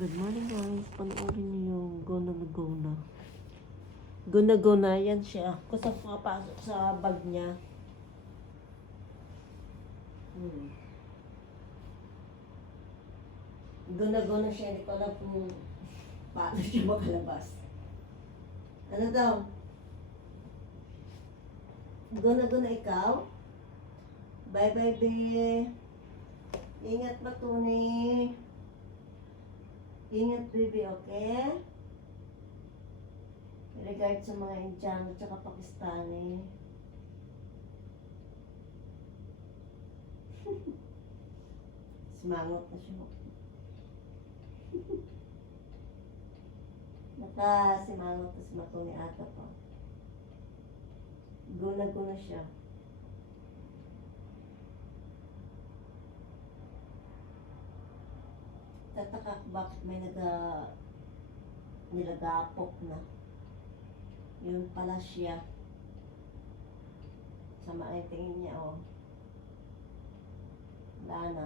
Good morning guys. Panoorin niyo yung Gona na Gona. Gona Gona, yan siya. Kung saan pumapasok sa bag niya. Hmm. Gona Gona siya. Hindi ko alam kung paano siya makalabas. Ano daw? Gona Gona ikaw? Bye bye be. Ingat ba tunay? Ingat, baby, okay? Regard sa mga Indiano at Pakistani. Simangot na siya. Naka simangot na si Mato ni Ata pa. Guna-guna siya. Tataka ako bakit may naga nilagapok na. Yun pala siya. Sama ay tingin niya, oh. Wala na.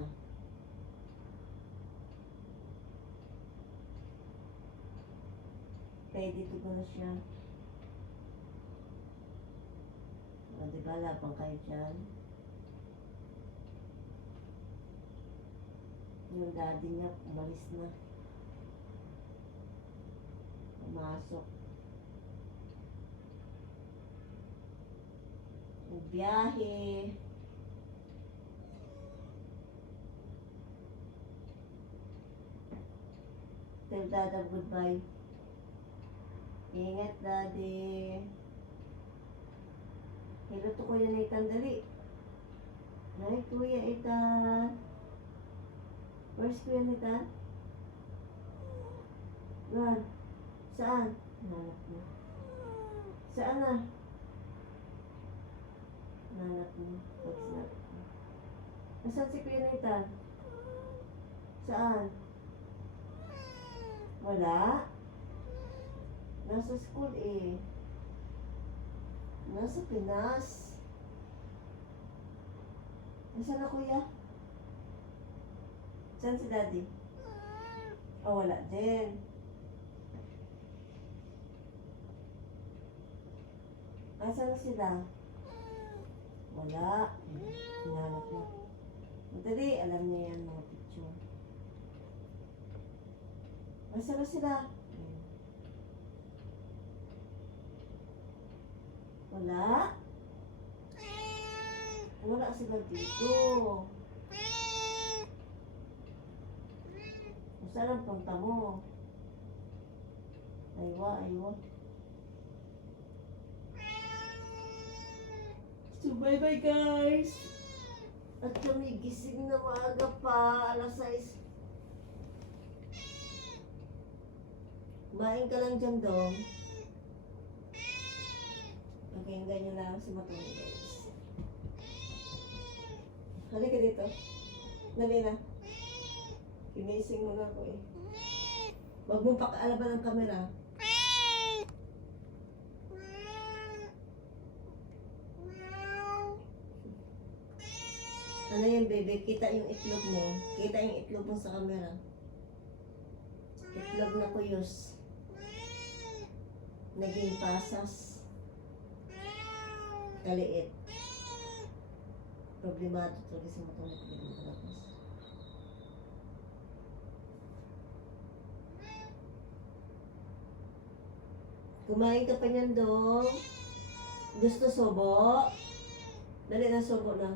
Pwede to na siya. O, diba, labang kayo dyan. Yung daddy niya, umalis na. Pumasok. Biyahe. Tell dada goodbye. Ingat, daddy. Hello to Kuya Nathan, dali. Hi, Kuya Nathan. Where's Kuya Nathan? Saan? Saan? Nanap mo. Saan na? Nanap mo. Pag sinap mo. Nasaan si Kuya Nathan? Saan? Wala? Nasa school eh. Nasa Pinas. Nasaan na kuya? Saan si daddy? Oh, wala din. Asan na sila? Wala. Hinanap na. Madali, alam niya yan mga picture. Asan na sila? Wala? Wala sila dito. Kung saan ang punta mo? Aywa, aywa. So, bye-bye guys! At kami gising na maaga pa, alas 6. Kumain ka lang dyan, Dong. Pakinggan nyo lang si Matong guys. Halika dito. Dali na. Kinising mo na ako eh. Huwag mong pakaalaban ng kamera. Ano yan, baby? Kita yung itlog mo. Kita yung itlog mo sa camera. Itlog na kuyos. Naging pasas. Kaliit. Problemado to kasi matulog din mo Kumain ka pa niyan, Dong. Gusto sobo? Dali na sobo na.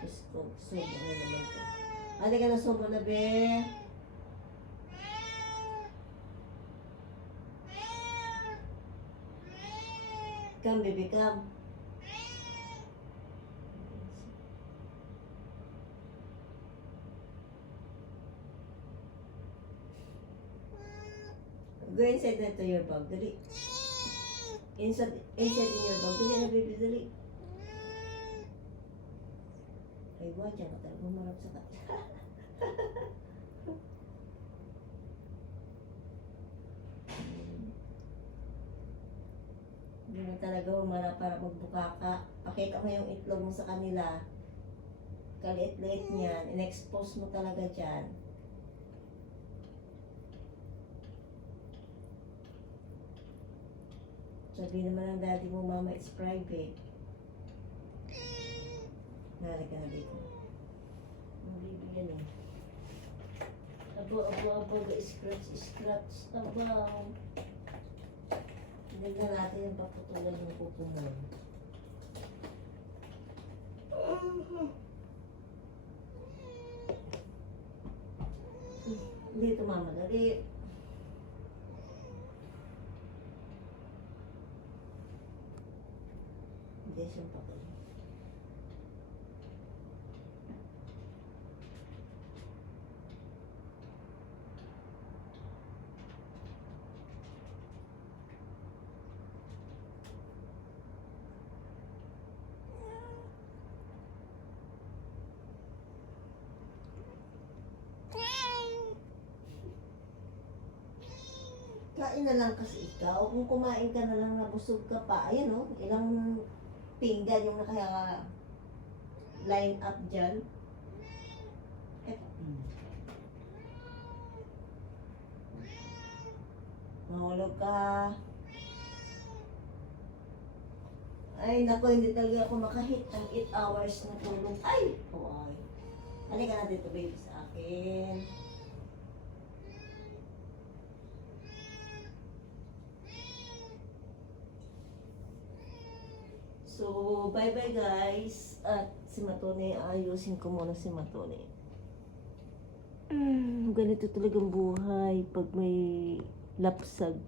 Diyos ko, sobo na naman to. Hali ka na sobo na, be. Come, baby, come. Go inside na to your bag, dali. Inside, inside in your bag, dali na baby, dali. Ay, wa, dyan talaga humarap sa kat. Hindi mo talaga humarap para magbuka ka. Pakita mo yung itlog mo sa kanila. Kaliit-liit niyan. In-expose mo talaga dyan. Sabi naman ng daddy mo, mama, it's private. Nari ka na dito. Ang bibigyan eh. Abo, abo, abo, scratch, scratch. Hindi na natin yung paputulan yung kuko mo. Hindi ito mamadali. Hindi siya papel. Kain na lang kasi ikaw. Kung kumain ka na lang nabusog ka pa, ayan o, ilang pinggan yung naka line up dyan. Eh, Mahulog ka. Ay, naku, hindi talaga ako makahit ng 8 hours na tulog. Ay! Ay. Halika na dito, baby, sa akin. So, bye-bye guys. At si Matone, ayusin ko muna si Matone. Mm, ganito talagang buhay pag may lapsag.